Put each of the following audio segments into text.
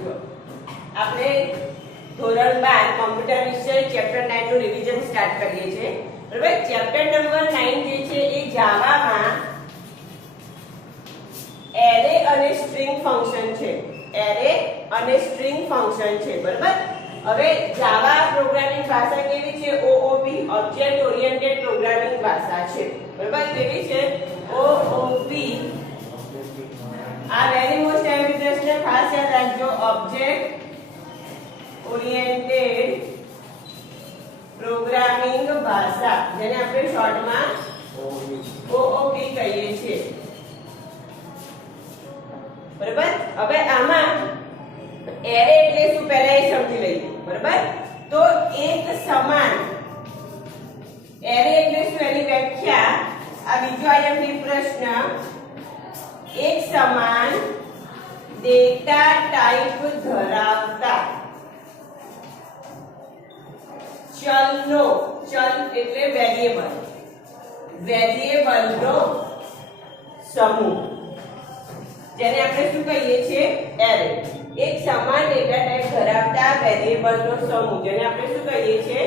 જો આપણે ધોરણ 12 કોમ્પ્યુટર વિષય ચેપ્ટર 9 નું રિવિઝન સ્ટાર્ટ કરીએ છીએ બરાબર। ચેપ્ટર નંબર 9 જે છે એ જાવામાં એરે અને સ્ટ્રિંગ ફંક્શન છે, એરે અને સ્ટ્રિંગ ફંક્શન છે બરાબર। હવે જાવા પ્રોગ્રામિંગ ભાષા કેવી છે? OOP ઓબ્જેક્ટ ઓરિએન્ટેડ પ્રોગ્રામિંગ ભાષા છે બરાબર। કેવી છે? OOP। આ વેરી મોસ્ટ એમ્બિગ્યુઅસ છે, ખાસ યાદ રાખજો, ઓબ્જેક્ટ ઓરિએન્ટેડ પ્રોગ્રામિંગ ભાષા, જેને આપણે શોર્ટમાં OOP કહીએ છીએ બરાબર। હવે આમાં એરે એટલે શું પહેલા એ સમજી લઈએ બરાબર। તો એક સમાન એરે એટલે શું, એની વ્યાખ્યા આ બીજો આઈએમપી પ્રશ્ન, એક સમાન ડેટા ટાઈપ ધરાવતા ચલનો, ચલ એટલે વેરિયેબલનો સમૂહ, જેને આપણે શું કહીએ છીએ? એરે। એક સમાન ડેટા ટાઈપ ધરાવતા વેરિયેબલનો સમૂહ, જેને આપણે શું કહીએ છીએ?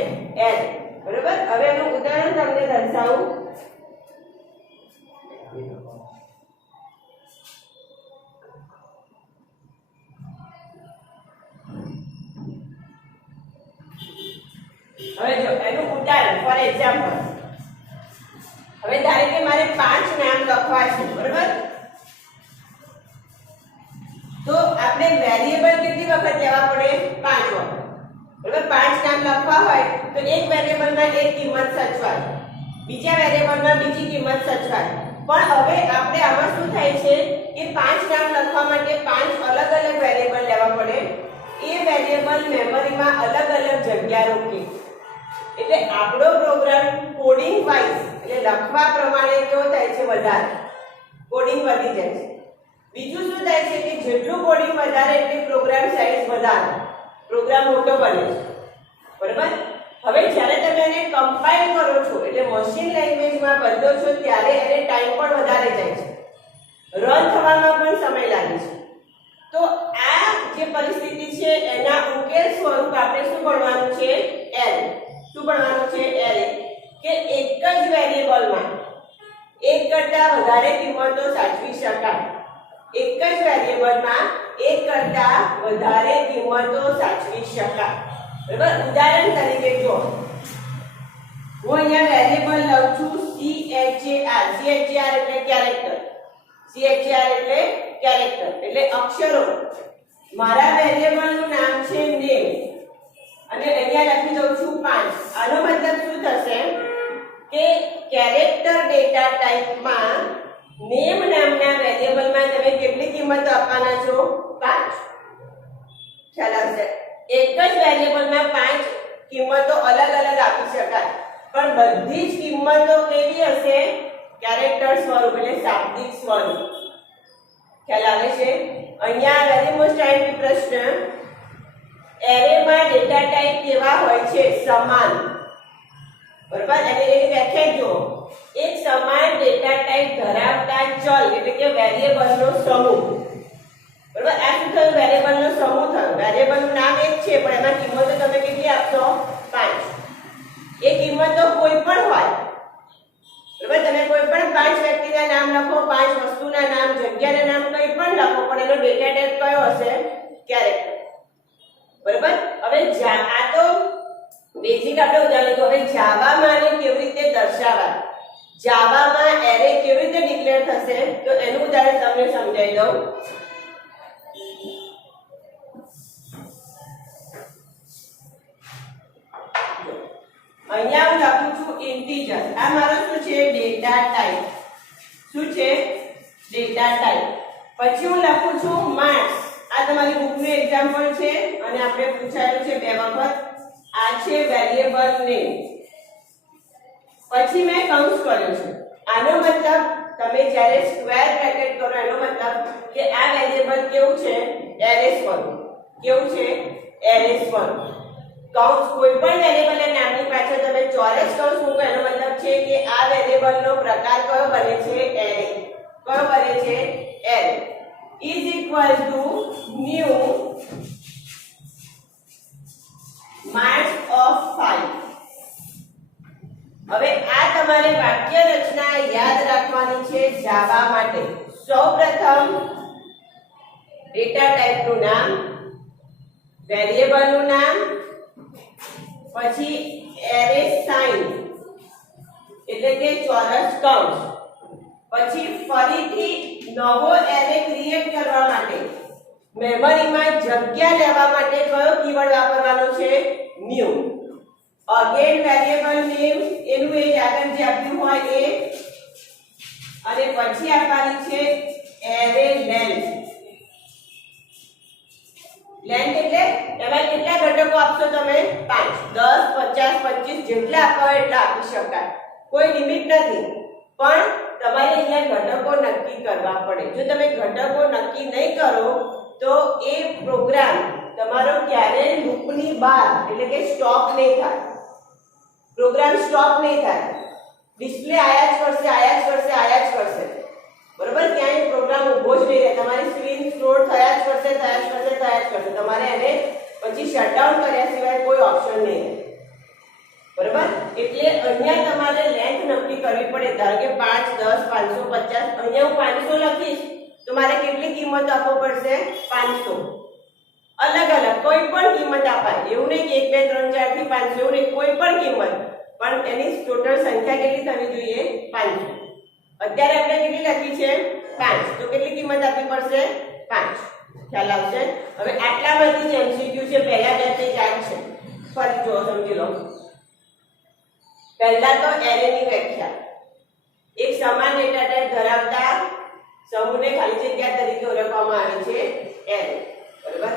એરે બરાબર। હવે એનું ઉદાહરણ તમને દર્શાવું। હવે જો એનું ઉદાહરણ ફોર એક્ઝામ્પલ, હવે ધારો કે મારે 5 નામ લખવા છે બરાબર। તો આપણે વેરિયેબલ કેટલી વખત લેવા પડે? 5 વખત બરાબર। 5 નામ લખવા હોય તો એક વેરિયેબલમાં એક કિંમત સચવાય, બીજા વેરિયેબલમાં બીજી કિંમત સચવાય। પણ હવે આપણે આમાં શું થાય છે કે 5 નામ લખવા માટે 5 અલગ અલગ વેરિયેબલ લેવા પડે, એ વેરિયેબલ મેમરીમાં અલગ અલગ જગ્યા રોકે, એટલે આપણો પ્રોગ્રામ કોડિંગ વાઇઝ એટલે લખવા પ્રમાણે કેવો થાય છે? વધારે કોડિંગ વધી જાય છે। બીજું શું થાય છે કે જેટલું કોડિંગ વધારે એટલી પ્રોગ્રામ સાઇઝ વધારે, પ્રોગ્રામ મોટો બને છે બરાબર। હવે જ્યારે તમે એને કમ્પાઇલ કરો છો એટલે મશીન લેંગ્વેજમાં બદલો છો ત્યારે એને ટાઈમ પણ વધારે જાય છે, રન થવામાં પણ સમય લાગે છે। તો આ જે પરિસ્થિતિ છે એના ઉકેલ સ્વરૂપ આપણે શું ભણવાનું છે? એરે। શું ભણવાનું છે? એરે। કે એક જ વેરિયેબલમાં એક કરતા વધારે કિંમતો સાચવી શકાય, એક જ વેરિયેબલમાં એક કરતા વધારે કિંમતો સાચવી શકાય બરાબર। ઉદાહરણ તરીકે જો હું અહીંયા વેરિયેબલ લઉં છું char, char એટલે કેરેક્ટર, char એટલે કેરેક્ટર એટલે અક્ષરો। મારા વેરિયેબલનું નામ છે નેમ અને અહીંયા લખી દઉં છું 5। આનો મતલબ શું થશે કે કેરેક્ટર ડેટા ટાઈપમાં નેમ નામના વેરિયેબલમાં તમે કેટલી કિંમતો આપવાના છો? 5। ખ્યાલ આવશે? એક જ વેરિયેબલમાં 5 કિંમતો અલગ અલગ આપી શકાય, પણ બધી જ કિંમતો કેવી હશે? કેરેક્ટર સ્વરૂપ એટલે શાબ્દિક સ્વરૂપ। ખ્યાલ આવે છે? અહીંયા વેરી મોસ્ટ આઈએમપી પ્રશ્ન, એરેમાં ડેટા ટાઈપ કેવા હોય છે? સમાન બરાબર। અને એની વ્યાખ્યા જો, એક સમાન ડેટા ટાઈપ ધરાવતા ચલ એટલે કે વેરિયેબલનો સમૂહ બરાબર। આ શું થયું? વેરિયેબલનો સમૂહ થયો। વેરિયેબલનું નામ એક છે પણ એમાં કિંમતો તમે કેટલી આપશો? 5। એ કિંમતો કોઈ પણ હોય બરાબર, તમે કોઈ પણ 5 વ્યક્તિના નામ લખો, 5 વસ્તુના નામ, જગ્યાના નામ કંઈ પણ લખો, પણ એનો ડેટા ટાઈપ કયો હશે? કેરેક્ટર બરાબર। હવે આ તો બેઝિક આપણે ઉદાહરણ તો, હવે જાવામાં આને કેવી રીતે દર્શાવાય, જાવામાં એરે કેવી રીતે ડિક્લેર થશે, તો એનું ઉદાહરણ તમને સમજાવી દઉં। અહીંયા હું લખું છું ઇન્ટીજર, આ મારો શું છે? Data type. શું છે? Data type. પછી હું લખું છું માર્ક્સ, આ તમારી બુકનું એક્ઝામ્પલ છે અને આપણે પૂછાયેલું છે 2 વખત। આ છે વેરિયેબલ નેમ, પછી મેં કૌંસ કર્યો છે। આનો મતલબ તમે જ્યારે સ્ક્વેર બ્રેકેટ કરો એનો મતલબ કે આ વેરિયેબલ કેવું છે? એરે સ્વરૂપ। કેવું છે? એરે સ્વરૂપ। કૌંસ કોઈ પણ વેરિયેબલના નામની પાછળ તમે ચોરસ કૌંસ મૂકો એનો મતલબ છે કે આ વેરિયેબલનો પ્રકાર કયો બને છે? એરે। કયો બને છે? Array. is equal to new marks of 5. હવે આ તમારે વાક્ય રચના યાદ રાખવાની છે જાવા માટે. સૌપ્રથમ ડેટા ટાઈપનું નામ, વેરિયેબલનું નામ, પછી એરે સાઇન એટલે કે ચોરસ કૌંસ, પછી ફરીથી નવો એરે ક્રિએટ કરવા માટે મેમરીમાં જગ્યા લેવા માટે કયો કીવર્ડ વાપરવાનો છે? ન્યુ. અગેન વેરિયેબલ નેમ એનું એ આગળ જે આપ્યું હોય એ, અને પછી આપવાની છે એરે લેન્થ. લેન્થ એટલે એમાં કેટલા ઘટકો આપશો તમે? 5, 10, 50, 25 જેટલા આપવા હોય એટલા આપી શકાય, કોઈ લિમિટ નથી. પણ તમારે અહીંયા ઘટકો નક્કી કરવા પડે. જો તમે ઘટકો નક્કી નહીં કરો તો એ પ્રોગ્રામ તમારો ક્યારે લૂપની બહાર એટલે કે સ્ટોપ નહીં થાય. પ્રોગ્રામ સ્ટોપ નહીં થાય, ડિસ્પ્લે આયા જ કરશે, આયા જ કરશે, આયા જ કરશે. બરોબર? ક્યાંય પ્રોગ્રામ ઊભો જ નહીં રહે, તમારી સ્ક્રીન સ્ક્રોલ થયા જ કરશે, થયા જ કરશે, થયા જ કરશે. તમારે એને પછી શટડાઉન કર્યા સિવાય કોઈ ઓપ્શન નહીં રહે. બરોબર? એટલે અહીંયા તમારે લેન્થ નક્કી કરવી પડે. ધારો કે 5, 10, 550, અહીંયા હું 500 લખીશ તો મારે કેટલી કિંમત આપવો પડશે? 500. અલગ અલગ કોઈ પણ કિંમત અપાય, એવું નહીં કે 1, 2, 3, 4 થી 500, એવું નહીં, કોઈ પણ કિંમત, પણ એની ટોટલ સંખ્યા કેટલી થવી જોઈએ? 500. અત્યારે આપણે કેટલી લખી છે? 5. તો કેટલી કિંમત આપવી પડશે? 5. ખ્યાલ આવશે? હવે આટલામાંથી જ એમસીક્યુ છે, પહેલા બેચે યાદ છે, ફરી જો સમજી લો. પહેલા તો એરેની વ્યાખ્યા. એક સમાન ડેટા ટાઈપ ધરાવતા સમૂહને ખાલી જગ્યા તરીકે ઓળખવામાં આવે છે એરે. બરાબર?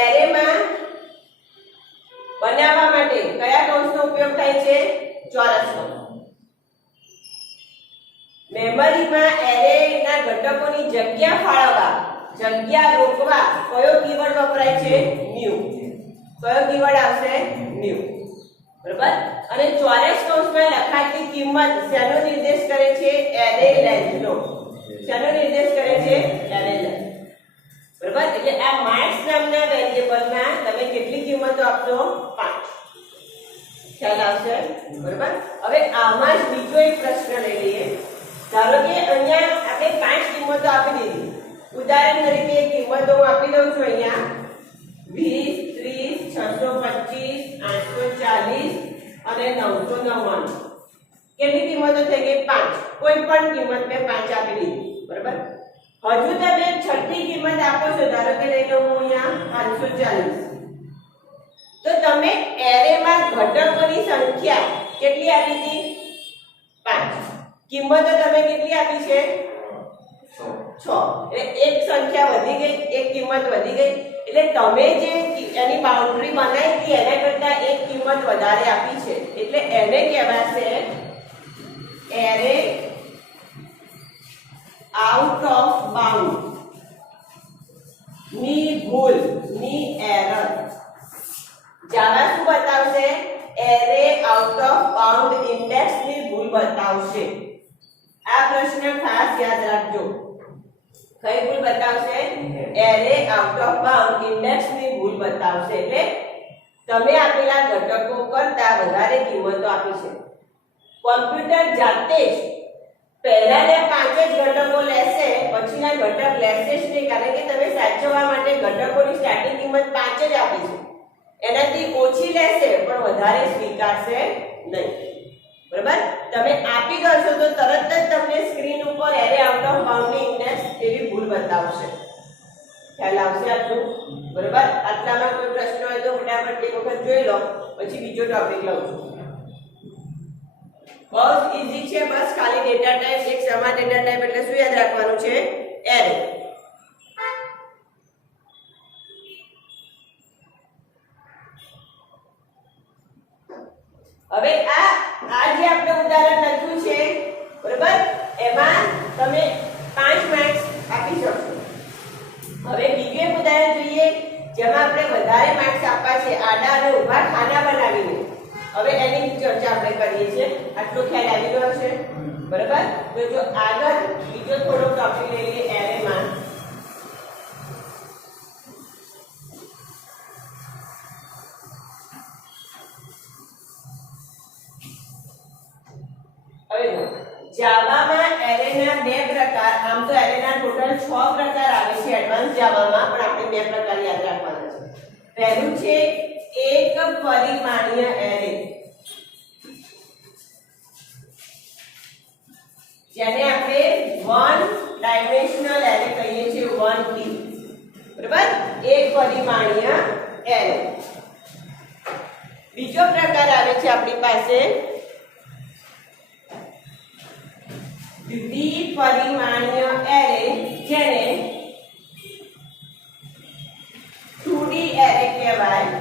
એરેમાં બનાવવા માટે કયા કૌંસનો ઉપયોગ થાય છે? ચોરસ કૌંસ. મેમરીમાં એરેના ઘટકોની જગ્યા ફાળવવા, જગ્યા રોકવા કયો કીવર્ડ વપરાય છે? ન્યુ. કયો કીવર્ડ આવશે? ન્યુ. બરાબર? અને ચોરસ કૌંસમાં લખાતી કિંમત શેનો નિર્દેશ કરે છે? એરે લેન્થનો. શેનો નિર્દેશ કરે છે? Array length. બરાબર? એટલે આ માર્ક્સ નામના વેરિયેબલમાં તમે કેટલી કિંમતો આપશો? 5. ખ્યાલ આવશે? બરાબર? હવે આમાં જ બીજો એક પ્રશ્ન લઈ લઈએ. ધારો કે અહીંયા આપણે 5 કિંમતો આપી દીધી. ઉદાહરણ તરીકે કિંમતો હું આપી દઉં છું અહીંયા 20, 30, 625, 840 અને 999. કેટલી કિંમતો થઈ ગઈ? 5. કોઈ પણ કિંમત મેં 5 આપી દીધી. બરાબર? હજુ તમે છઠ્ઠી કિંમત આપો છો, ધારો કે લઈ લઉં હું અહીંયા 540. તો તમે એરેમાં ઘટકોની સંખ્યા કેટલી આપી હતી? 5. કિંમતો તમે કેટલી આપી છે? 6. એટલે એક સંખ્યા વધી ગઈ, એક કિંમત વધી ગઈ. એટલે તમે જે એની બાઉન્ડ્રી બનાવી હતી એના કરતા એક કિંમત વધારે આપી છે, એટલે એને કહેવાશે એરે આઉટ ઓફ બાઉન્ડ ની ભૂલ, ની એરર. જાવા શું બતાવશે? Array out of bound index ની ભૂલ બતાવશે. આ પ્રશ્ન ખાસ યાદ રાખજો. કઈ ભૂલ બતાવશે? Array out of bound index ની ભૂલ બતાવશે. એટલે તમે આપેલા ઘટકો કરતા વધારે કિંમતો આપી છે. કોમ્પ્યુટર જાતે જ પહેલાના 5 જ ઘટકો લેશે, પછીના ઘટક લેશે જ નહીં, કારણ કે તમે સાચવવા માટે ઘટકોની સ્ટાર્ટિંગ કિંમત 5 જ આપી છે. એનાથી ઓછી લેશે પણ વધારે સ્વીકારશે નહીં. બરાબર? તમે આપી દો તો તરત જ તમને સ્ક્રીન ઉપર એરે આઉટ ઓફ બાઉન્ડ ની ઇન્ડેક્સ એવી ભૂલ બતાવશે. ખ્યાલ આવશે આટલું? બરાબર? આટલામાં કોઈ પ્રશ્ન હોય તો ફટાફટ એક વખત જોઈ લો, પછી બીજો ટોપિક લઉં છું. બહુ જ ઈઝી છે. બસ ખાલી ડેટા ટાઈપ, એક સમાન ડેટા ટાઈપ એટલે શું યાદ રાખવાનું છે? એરે. હવે આ જે આપણે ઉદાહરણ લખ્યું છે, બરાબર, એમાં તમે 5 માર્ક્સ આપી શકશો. હવે બીજું એક ઉદાહરણ જોઈએ જેમાં આપણે વધારે માર્ક્સ આપવા છે, આડા અને ઊભા ખાના બનાવીને. હવે એની ચર્ચા આપણે કરીએ છીએ. આટલો ખ્યાલ આવી ગયો છે? બરાબર? તો જો આગળ બીજો થોડો ટોપિક લઈ લઈએ એરેમાં. જાવામાં એરેના બે પ્રકાર, આમ તો એરેના ટોટલ 6 પ્રકાર આવે છે એડવાન્સ જાવામાં, પણ આપણે બે પ્રકાર યાદ રાખવાના છે. પહેલું છે એક પરિમાણીય એરે, જેને આપણે વન ડાયમેન્શનલ એરે કહીએ છીએ, 1D. બરાબર, એક પરિમાણીય એરે. બીજો પ્રકાર આવે છે આપણી પાસે દ્વિપરિમાણીય એરે, જેને 2D એરે કહેવાય.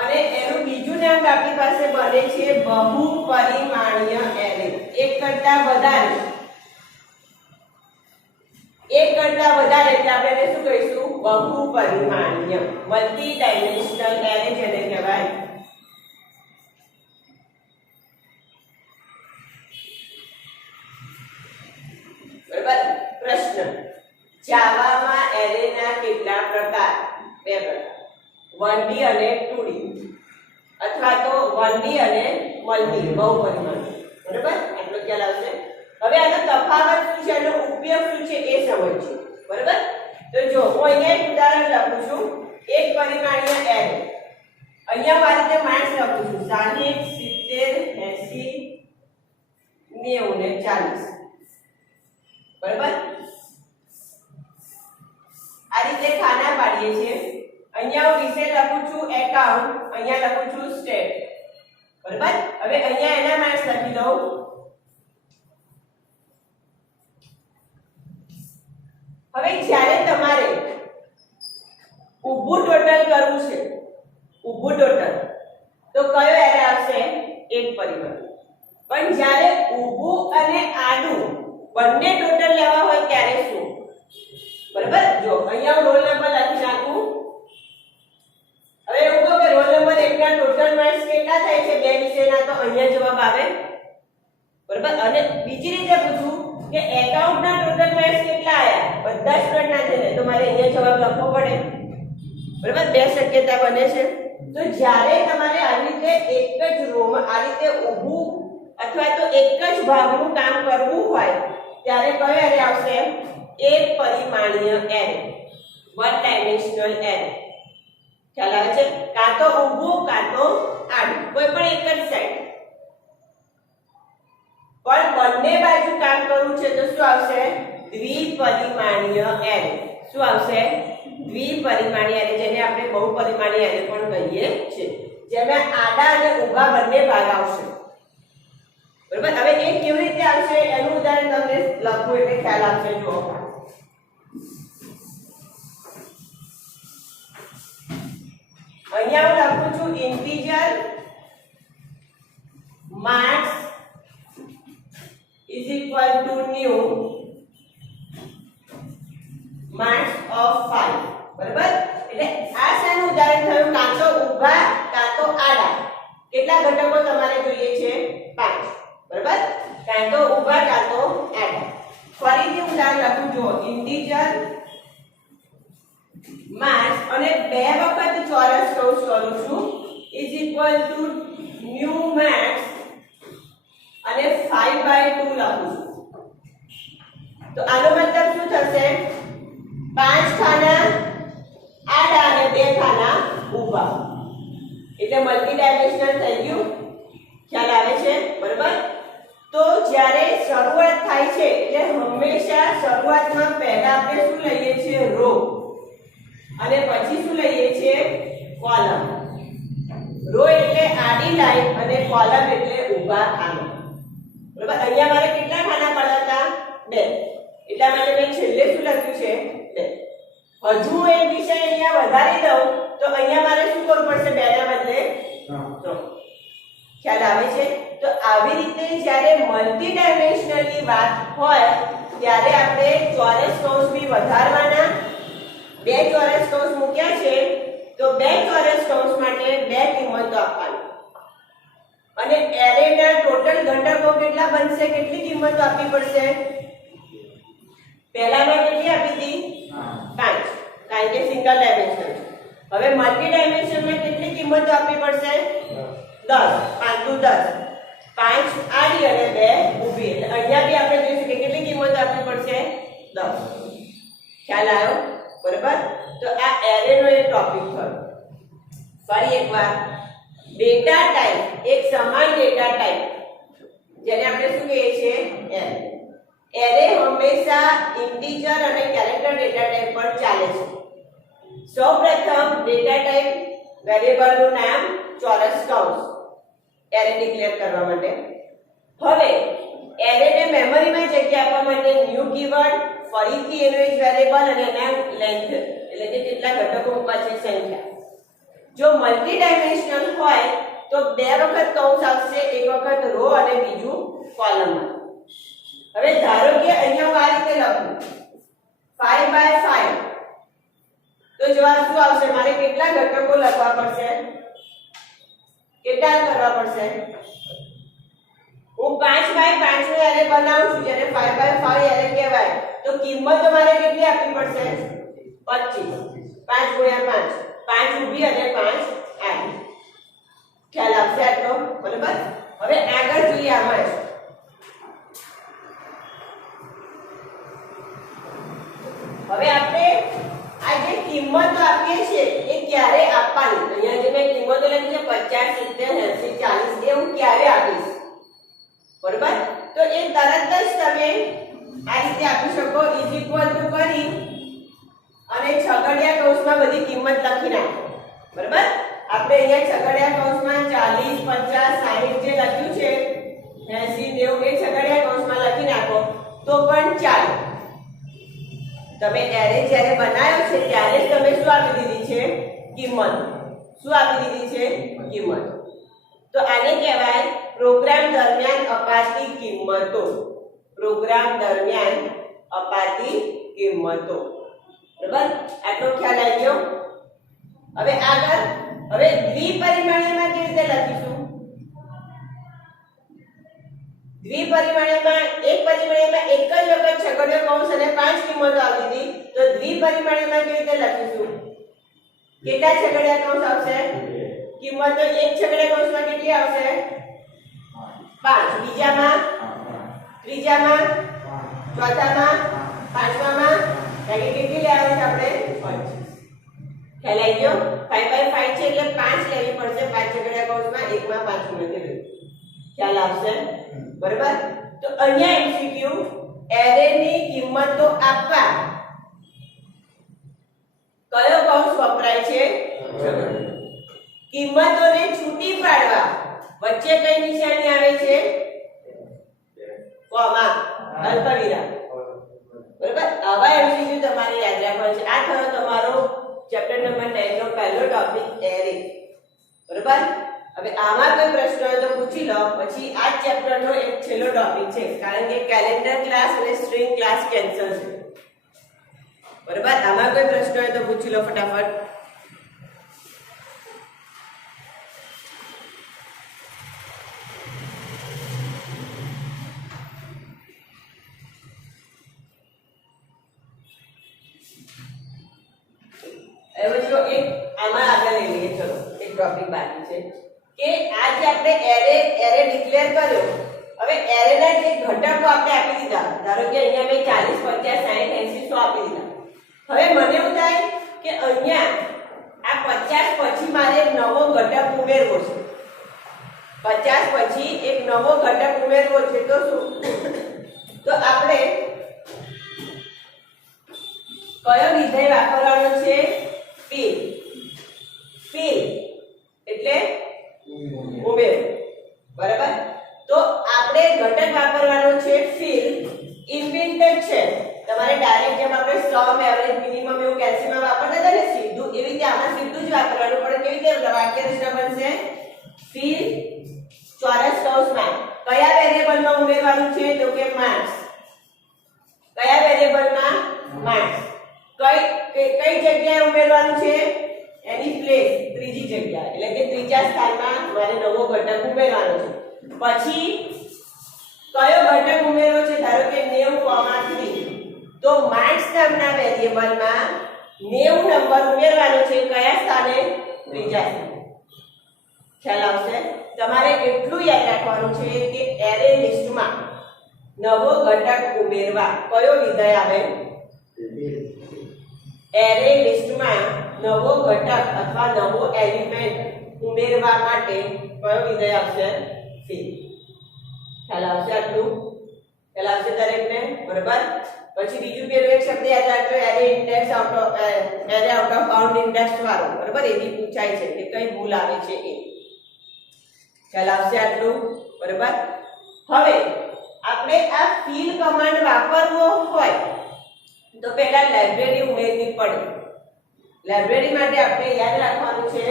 અને એનું બીજું નામ આપણી પાસે બને છે બહુપરિમાણીય એરે. એક કરતા વધારે એટલે આપણે એને શું કહીશું? બહુપરિમાણીય, મલ્ટી ડાયમેન્શનલ એરે જેને કહેવાય. બરાબર. પ્રશ્ન: જાવામાં એરેના કેટલા પ્રકાર? બે પ્રકાર, 1D અને 2D, અથવા તો 1D અને મલ્ટી, બહુપરિમાણીય. બરાબર, આટલો ખ્યાલ આવશે. હવે આનો તફાવત શું છે, એનો ઉપયોગ શું છે એ સમજીએ. બરાબર, તો જો હું અહીંયા એક ઉદાહરણ લખું છું, એક પરિમાણીય એરે. અહીંયા હું આ રીતે માર્ક્સ લખું છું, 60, 70, 80, 90 ને 40. બરાબર, આ રીતે ખાના પાડીએ છીએ. અહીંયા હું વિષય લખું છું એકાઉન્ટ, અહીંયા લખું છું સ્ટેટ. બરાબર, હવે અહીંયા એના માર્ક્સ લખી દઉં. હવે જ્યારે તમારે ઊભું ટોટલ કરવું છે, ઊભું ટોટલ, તો કયો એરે આવશે? એક પરિમાણ. પણ જ્યારે ઊભું અને આડું બંને ટોટલ લેવા હોય ત્યારે શું? બરાબર, જો અહીંયા હું રોલ નંબર લખી નાખું. હવે એવું કહું કે રોલ નંબર 1 ના ટોટલ માર્ક્સ કેટલા થાય છે બે વિષયના, તો અહીંયા જવાબ આવે. બરાબર, અને બીજી રીતે પૂછું કે એકાઉન્ટના ટોટલ માર્ક્સ કેટલા આયા? બધા સ્ટુડન્ટના છે ને, તો મારે અહીંયા જવાબ લખવો પડે. બરાબર, બે શક્યતા બને છે. તો જ્યારે તમારે આવી રીતે એક જ રોમાં આ રીતે ઊભું અથવા તો એક જ ભાગનું કામ કરવું હોય ત્યારે કયો એરે આવશે? એક પરિમાણીય એરે, વન ડાયમેન્શનલ એરે. ખ્યાલ આવે છે? કાં તો ઊભું કાં તો આડું, કોઈ પણ એક જ સાઈડ. પણ બંને બાજુ કામ કરવું છે તો શું આવશે? દ્વિપરિમાણીય એરે. શું આવશે? દ્વિપરિમાણીય એરે, જેને આપણે બહુપરિમાણીય એરે પણ કહીએ છીએ, જેમાં આડા અને ઊભા બંને ભાગ આવશે. બરાબર, હવે એ કેવી રીતે આવશે એનું ઉદાહરણ તમને લખવું એટલે ખ્યાલ આવશે. જો અહીંયા હું લખું છું integer marks is equal to new marks of 5. બરાબર, એટલે આ શાનું ઉદાહરણ થયું? કાં તો ઊભા કાં તો આડા. કેટલા ઘટકો તમારે જોઈએ છે? 5. બરાબર, કાં તો ઊભા કાં તો આડા. ફરીથી ઉદાહરણ લખું, જો ઇન્ટીજર માર્ક્સ અને બે વખત ચોરસ કૌંસ કરું છું is equal to new marks અને 5/2 લખું છું. તો આનો મતલબ શું થશે? 5 ખાના આડા અને 2 ખાના ઊભા, એટલે મલ્ટી ડાયમેન્શનલ થઈ ગયું. ખ્યાલ આવે છે? બરાબર, તો જ્યારે શરૂઆત થાય છે એટલે હંમેશા શરૂઆતમાં પહેલા આપણે શું લઈએ છીએ? રો, અને પછી શું લઈએ છીએ? કોલમ. રો એટલે આડી લાઈન અને કોલમ એટલે ઊભા ખાના. બરાબર, અહીંયા મારે કેટલા ખાના પડ્યા હતા? 2. એટલા માટે મેં છેલ્લે શું લખ્યું છે? 2. હજુ એક વિષય અહીંયા વધારી દઉં તો અહીંયા મારે શું કરવું પડશે? 2 ના બદલે 3. ખ્યાલ આવે છે? તો આવી રીતે જ્યારે મલ્ટી ડાયમેન્શનલની વાત હોય ત્યારે આપણે ચોરસ કૌંસ બી વધારવાના. 2 ચોરસ કૌંસ મૂક્યા છે તો 2 ચોરસ કૌંસ માટે 2 કિંમતો આપવાની. અને એરેના ટોટલ ઘટકો કેટલા બનશે? કેટલી કિંમતો આપવી પડશે? પહેલામાં કેટલી આપી હતી? 5, કારણ કે સિંગલ ડાયમેન્શન. હવે મલ્ટી ડાયમેન્શનમાં કેટલી કિંમતો આપવી પડશે? 10. 5 × 10. 5 આડી અને 2 ઊભી. એટલે અહીંયા બી આપણે જોઈશું કે કેટલી કિંમત આપવી પડશે 10. ખ્યાલ આવ્યો? બરાબર. તો આ એરે નો એક ટોપિક થયો. ફરી એકવાર ડેટા ટાઈપ, એક સમાન ડેટા ટાઈપ જેને આપણે શું કહીએ છીએ એરે. એરે હંમેશા ઇન્ટીજર અને કેરેક્ટર ડેટા ટાઈપ પર ચાલે છે. સૌપ્રથમ ડેટા ટાઈપ વેરીએબલ નું નામ ચોરસ કૌંસ એરે ડિક્લેર કરવા માટે. હવે એરે ને મેમરીમાં જગ્યા આપવા માટે ન્યુ કીવર્ડ, ફરીથી એનો એક વેરીએબલ અને એના લેન્થ એટલે કે કેટલા ઘટકો મૂકવા છે સંખ્યા. જો મલ્ટી ડાયમેન્શનલ હોય તો બે વખત કૌંસ આવશે, એક વખત રો અને બીજું કોલમમાં. હવે ધારો કે અહીંયા હું આ રીતે લખું 5/5 તો જવાબ શું આવશે? મારે કેટલા ઘટકો લખવા પડશે? કેટલા કરવા પડશે? હું 5/5 નો એરે બનાવું છું જેને 5/5 એરે કહેવાય. તો કિંમત મારે કેટલી આપવી પડશે? 25. 5 × 5 5 ઊભી અને 5 આડી. ખ્યાલ આવશે આટલો? બરાબર. હવે આગળ જોઈએ આમાં જ. હવે આપણે આ જે કિંમતો આપીએ છીએ એ ક્યારે આપવાની? અહીંયા જે મેં કિંમતો લખી છે 50 70 80 40 એ હું ક્યારે આપીશ? બરાબર. તો એ તરત જ તમે આ રીતે આપી શકો ઇઝ ઇક્વલ ટુ કરી અને છગડિયા કૌંસમાં બધી કિંમત લખી નાખો. બરાબર. આપણે અહીંયા છગડિયા કૌંસમાં 40 50 60 જે લખ્યું છે 80 90 એ છગડિયા કૌંસમાં લખી નાખો તો પણ ચાલે. તમે એરે જ્યારે બનાવ્યો છે ત્યારે જ તમે શું આપી દીધી છે? કિંમત. શું આપી દીધી છે? કિંમત. તો આને કહેવાય પ્રોગ્રામ દરમિયાન અપાતી કિંમતો. પ્રોગ્રામ દરમિયાન અપાતી કિંમતો. બરાબર. આટલો ખ્યાલ આવી ગયો? હવે આગળ હવે દ્વિપરિમાણીયમાં કેવી રીતે લખીશું? દ્વિપરિમાણીયમાં એક પરિમાણીયમાં એક જ વખત છગડીયો કૌંસ અને 5 કિંમતો આવી હતી. તો દ્વિપરિમાણીયમાં કેવી રીતે લખીશું? કેટલા છગડીયા કૌંસ આવશે? કિંમતો એક છગડીયા કૌંસમાં કેટલી આવશે? 5. બીજામાં, ત્રીજામાં, ચોથામાં, પાંચમામાં કેટલી લેવાની છે આપણે? 25. ખ્યાલ આવી ગયો? 5/5 છે એટલે 5 લેવી પડશે 5 છગડીયા કૌંસમાં, એકમાં 5 ઉમેરી. ખ્યાલ આવશે? બરાબર. તો અહીંયા એમસીક્યુ એરે ની કિંમતો આપવા કયો કૌંસ વપરાય છે? કિંમતોને છૂટી પાડવા વચ્ચે કઈ નિશાની આવે છે? કોમા, અલ્પવિરામ. બરાબર. આવા એમસીક્યુ તમારે યાદ રાખવાનું છે. આ થયો તમારો ચેપ્ટર નંબર 9 નો પહેલો ટોપિક એરે. બરાબર. હવે આમાં કોઈ પ્રશ્ન હોય તો પૂછી લો. પછી આ ચેપ્ટર નો એક છેલ્લો ટોપિક છે કારણ કે કેલેન્ડર ક્લાસ અને સ્ટ્રિંગ ક્લાસ કેન્સલ છે. બરાબર. આમાં કોઈ પ્રશ્ન હોય તો પૂછી લો ફટાફટ. હવે જો એક આમાં આગળ લઈ લઈએ. ચલો એક ટોપિક બાકી છે કે આજે આપણે એરે ડિક્લેર કર્યો. હવે એરે ના જે ઘટકો આપણે આપી દીધા, ધારો કે અહીંયા મેં 40 50 60 80 100 આપી દીધા. હવે મને એવું થાય કે અહીંયા આ 50 પછી મારે એક નવો ઘટક ઉમેરવો છે. 50 પછી એક નવો ઘટક ઉમેરવો છે તો શું? તો આપણે કયો વિધેય વાપરવાનો છે? ફિલ. ફિલ એટલે ઉમેર. બરાબર. તો આપણે ઘટક વાપરવાનો છે ફિલ. ઇન્ફિનિટ છે. તમારે ડાયરેક્ટ જેમ આપણે સમ એવરેજ મિનિમમ એવું કેલ્સીમાં વાપરતા હતા ને સીધું, એવી રીતે આમાં સીધું જ વાપરવાનું. પણ કેવી રીતે વાક્ય રચના બનશે? ફિલ ચોરસ કૌંસમાં કયા વેરીએબલમાં ઉમેરવાનું છે? તો કે માર્ક્સ. કયા વેરીએબલમાં? માર્ક્સ. કઈ જગ્યાએ ઉમેરવાનું છે? એની પ્લેસ, ત્રીજી જગ્યા એટલે કે ત્રીજા સ્થાનમાં મારે નવો ઘટક ઉમેરવાનો છે. પછી કયો ઘટક ઉમેરવો છે? ધારો કે 90,3 તો માર્ક્સ નામના વેરીએબલમાં 90 નંબર ઉમેરવાનો છે. કયા સ્થાને? ત્રીજા સ્થાને. ખ્યાલ આવશે. તમારે એટલું યાદ રાખવાનું છે કે એરે લિસ્ટમાં નવો ઘટક ઉમેરવા કયો વિધેય આવે? એરે લિસ્ટમાં નવો ઘટક અથવા નવો એલિમેન્ટ ઉમેરવા માટે કયો વિધેય આવશે? સી. ખ્યાલ આવશે? આટલું ખ્યાલ આવશે દરેકને? બરાબર. પછી બીજું પેલું એક શબ્દ યાદ રાખજો, array index out of array out of bound index વાળો. બરાબર. એવી પૂછાય છે કે કઈ ભૂલ આવે છે એ. ખ્યાલ આવશે? આટલું બરાબર. હવે આપણે આ ફિલ કમાન્ડ વાપરવો હોય તો પહેલા લાઇબ્રેરી ઉમેરવી પડે. લાઇબ્રેરી માટે આપણે યાદ રાખવાનું છે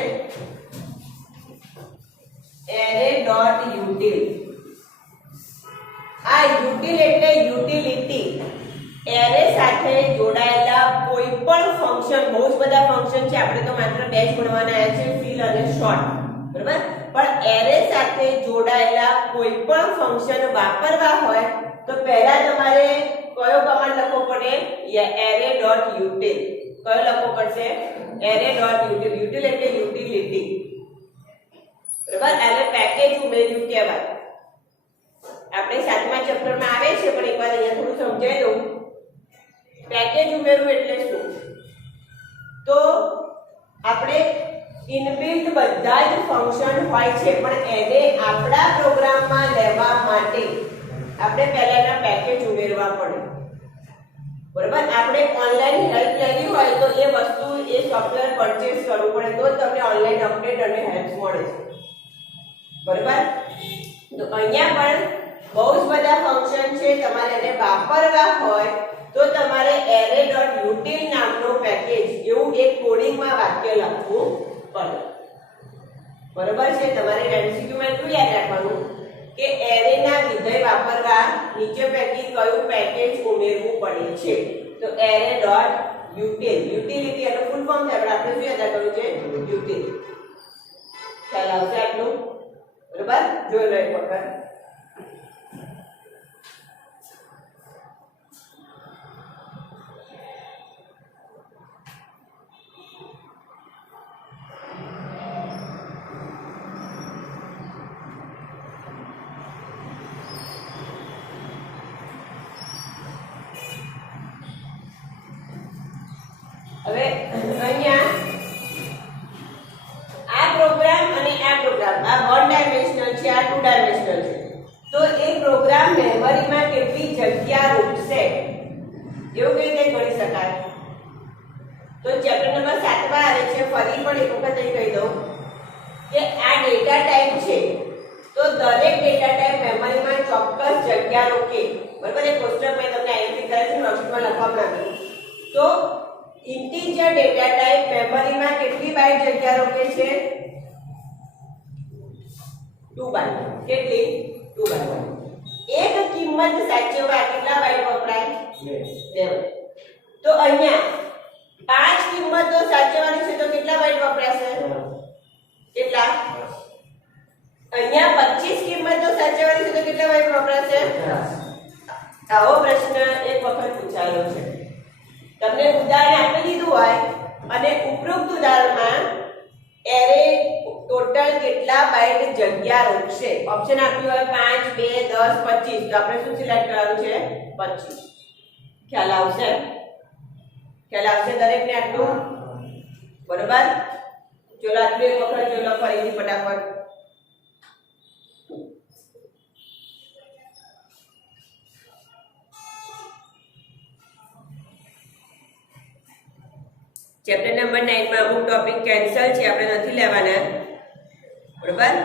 array.util. આ util એટલે યુટિલિટી. એરે સાથે જોડાયેલા કોઈ પણ ફંક્શન, બહુ જ બધા ફંક્શન છે, આપણે તો માત્ર બે જ ભણવાના આવ્યા છે, ફિલ અને સોર્ટ. બરાબર. પણ એરે સાથે જોડાયેલા કોઈ પણ ફંક્શન વાપરવા હોય તો પહેલા તમારે કયો કમાન્ડ લખવો પડે? array.util. કયો લખવો પડશે? array.util. util એટલે યુટિલિટી. બરાબર. એટલે પેકેજ ઉમેર્યું કહેવાય. આપણે 7મા ચેપ્ટરમાં આવે છે પણ એકવાર અહીંયા થોડું સમજાવી દઉં. પેકેજ ઉમેરવું એટલે શું? તો આપણે ઇનબિલ્ટ બધા જ ફંક્શન હોય છે પણ એને આપણા પ્રોગ્રામમાં લેવા માટે આપણે પહેલાના પેકેજ ઉમેરવા પડે. બરાબર. આપણે ઓનલાઈન હેલ્પ લેવી હોય તો એ વસ્તુ, એ સોફ્ટવેર પરચેસ કરવું પડે તો તમને ઓનલાઈન અપડેટ અને હેલ્પ મળે છે. બરાબર. તો અહીંયા પણ બહુ જ બધા ફંક્શન છે, તમારે એને વાપરવા હોય તો તમારે array.util નામનો પેકેજ એવું એક કોડિંગમાં વાક્ય લખવું પડે. બરાબર છે. તમારે MCQ માં એટલું યાદ રાખવાનું કે એરે ના વિધેય વાપરવા નીચે પૈકી કયું પેકેજ ઉમેરવું પડે છે? તો array.util. યુટિલિટી એનો ફૂલ ફોર્મ છે, આપણે શું યાદ રાખવાનું છે? util. ખ્યાલ આવશે? આટલું બરાબર. જોઈ લો એક વખત. હવે અહીંયા આ પ્રોગ્રામ અને આ પ્રોગ્રામ, આ 1 ડાયમેન્શનલ છે, આ 2 ડાયમેન્શનલ છે. તો એ પ્રોગ્રામ મેમરીમાં કેટલી જગ્યા રોકશે એવું કઈ રીતે ગણી શકાય? તો ચેપ્ટર નંબર 7 માં આવે છે. ફરી પણ એક વખત અહીં કહી દઉં કે આ ડેટા ટાઈપ છે તો દરેક ડેટા ટાઈપ મેમરીમાં ચોક્કસ જગ્યા રોકે. બરાબર. એક કોષ્ટક મેં તમને આઈએમપી કરે છે, નોટમાં લખવામાં આવ્યું. તો ઇન્ટીજર ડેટા ટાઈપ મેમરીમાં કેટલી બાઇટ જગ્યા રોકે છે? 2 બાઇટ. કેટલી? 2 બાઇટ. એક કિંમત સાચવવા કેટલા બાઇટ વપરાય? 2. તો અહીંયા 5 કિંમતો સાચવવાની છે તો કેટલા બાઇટ વપરાશે? કેટલા? અહીંયા 25 કિંમતો સાચવવાની છે તો કેટલા બાઇટ વપરાશે? 50. આવો પ્રશ્ન એક વખત પૂછાયો છે. તમને ઉદાહરણ આપી દીધું હોય અને ઉપરોક્ત ઉદાહરણમાં એરે ટોટલ કેટલા બાઇટ જગ્યા રોકશે ઓપ્શન આપ્યું હોય 5, 2, 10, 25 તો આપણે શું સિલેક્ટ કરવાનું છે? 25. ખ્યાલ આવશે? ખ્યાલ આવશે દરેકને આટલું? બરાબર. ચલો આટલું એક વખત જોઈ લો ફરીથી ફટાફટ. ચેપ્ટર નંબર 9 માં અમુક ટોપિક કેન્સલ છે, આપણે નથી લેવાના. બરાબર.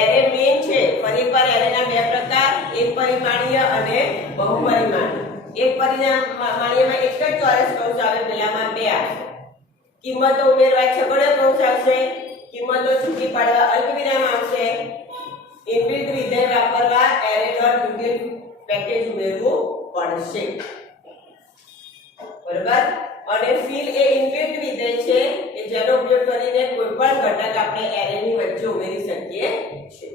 એરે મેઇન છે. ફરી એકવાર એરેના બે પ્રકાર, એક પરિમાણીય અને બહુપરિમાણીય. એક પરિમાણીયમાં એક જ ચોરસ કૌંસ આવે, પેલામાં 2 આવે. કિંમતો ઉમેરવા છગડીયો કૌંસ આવશે, કિંમતો છૂટી પાડવા અલ્પવિરામ આવશે. ઇનબિલ્ટ વિધેય વાપરવા array.util પેકેજ ઉમેરવું પડશે. બરાબર. અને ફિલ એ ઇનબિલ્ટ વિધેય છે કે જેનો ઉપયોગ કરીને કોઈપણ ઘટક આપણે એરે ની વચ્ચે ઉમેરી શકીએ છીએ.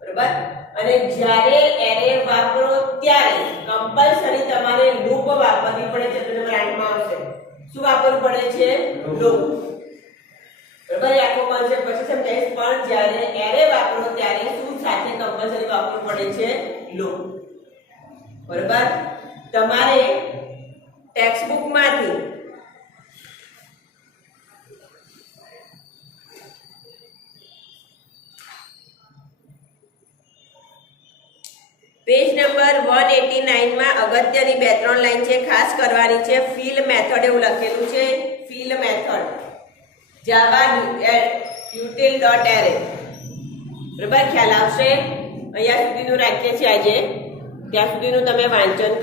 બરાબર. અને જ્યારે એરે વાપરો ત્યારે કમ્પલસરી તમારે લૂપ વાપરવી પડે છે. ચેપ્ટર નંબર 8 માં આવશે. શું વાપરવું પડે છે? લૂપ. બરાબર, એ આખો કોન્સેપ્ટ પછી સમજાવીશ. પણ જ્યારે એરે વાપરો ત્યારે શું સાથે કમ્પલસરી વાપરવું પડે છે? લૂપ. બરાબર, તમારે ટેક્સ્ટબુક માંથી પેજ નંબર 189 માં અગત્યની 2-3 લાઈન છે, ખાસ કરવાની છે. ફિલ મેથડ એવું લખેલું છે. ફિલ મેથડ જાવા util.array. બરાબર, ખ્યાલ આવશે. અહીંયા સુધીનું રાખીએ છીએ આજે. ત્યાં સુધીનું તમે વાંચન